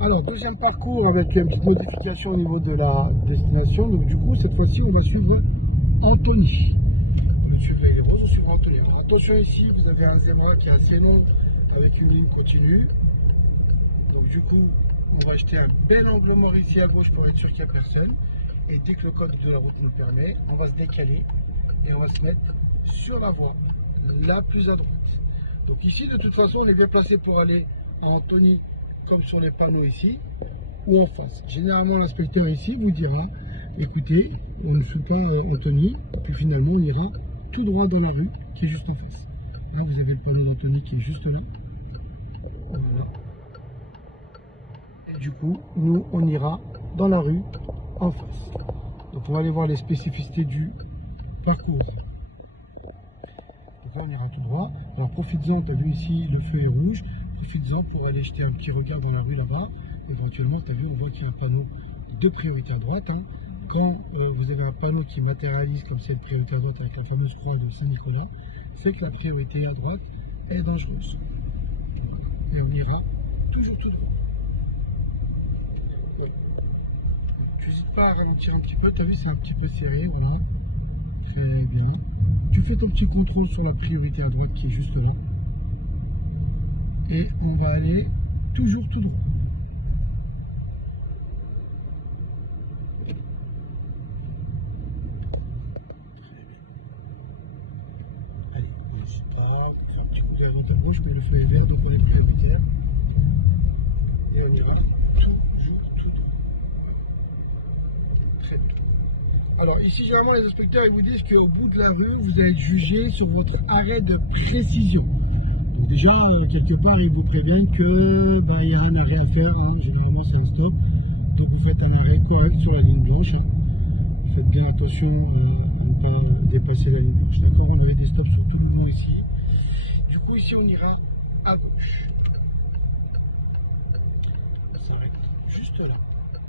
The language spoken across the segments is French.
Alors, deuxième parcours avec une petite modification au niveau de la destination. Donc, du coup, cette fois-ci, on va suivre Antony. Vous suivez les roses, vous suivez Antony. Alors, attention ici, vous avez un zébra qui est assez long avec une ligne continue. Donc, du coup, on va acheter un bel angle mort ici à gauche pour être sûr qu'il n'y a personne. Et dès que le code de la route nous permet, on va se décaler et on va se mettre sur la voie la plus à droite. Donc ici, de toute façon, on est bien placé pour aller à Antony, comme sur les panneaux ici, ou en face. Généralement, l'inspecteur ici vous dira, écoutez, on ne suit pas Antony, puis finalement, on ira tout droit dans la rue qui est juste en face. Là, vous avez le panneau d'Antony qui est juste là. Voilà. Et du coup, nous, on ira dans la rue en face. Donc, on va aller voir les spécificités du parcours. Donc là, on ira tout droit. Alors, profites-en, tu as vu ici, le feu est rouge. Profites-en pour aller jeter un petit regard dans la rue là-bas. Éventuellement, tu as vu, on voit qu'il y a un panneau de priorité à droite. Hein. Quand vous avez un panneau qui matérialise comme c'est une priorité à droite avec la fameuse croix de Saint-Nicolas, c'est que la priorité à droite est dangereuse. Et on ira toujours tout droit. Tu n'hésites pas à ralentir un petit peu, tu as vu, c'est un petit peu serré, voilà. Très bien. Tu fais ton petit contrôle sur la priorité à droite qui est juste là. Et on va aller toujours tout droit. Allez, n'hésite pas, on fait un petit coup d'air de gauche, mais le feu est vert, donc on est prioritaire. Et on ira toujours tout droit. Très bien. Alors ici, généralement, les inspecteurs ils vous disent qu'au bout de la rue, vous allez être jugé sur votre arrêt de précision. Donc déjà, quelque part, ils vous préviennent que il y a un arrêt à faire. Hein. Généralement, c'est un stop. Donc vous faites un arrêt correct sur la ligne blanche. Hein. Faites bien attention à ne pas dépasser la ligne blanche. D'accord, on avait des stops sur tout le mouvement ici. Du coup, ici, on ira à gauche. On s'arrête juste là.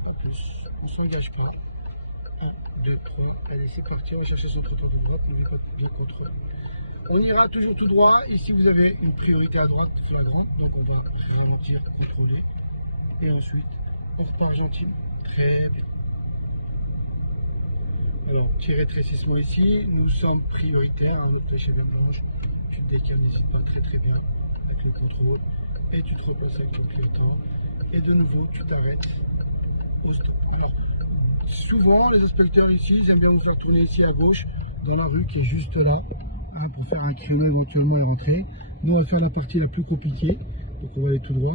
En plus, on ne s'engage pas. 1, 2, 3, allez c'est parti, on va chercher son trottoir de droite, n'oubliez pas de bien contrôler. On ira toujours tout droit, ici vous avez une priorité à droite flagrante, donc on doit ralentir, contrôler, et ensuite porte par gentiment, très bien. Alors, petit rétrécissement ici, nous sommes prioritaires, notre flèche est bien blanche, tu te décales, n'hésite pas très bien avec le contrôle, et tu te repenses avec ton clignotant, et de nouveau tu t'arrêtes au stop. Alors, souvent, les inspecteurs ici, ils aiment bien nous faire tourner ici à gauche, dans la rue qui est juste là, hein, pour faire un créneau éventuellement et rentrer. Nous, on va faire la partie la plus compliquée, donc on va aller tout droit.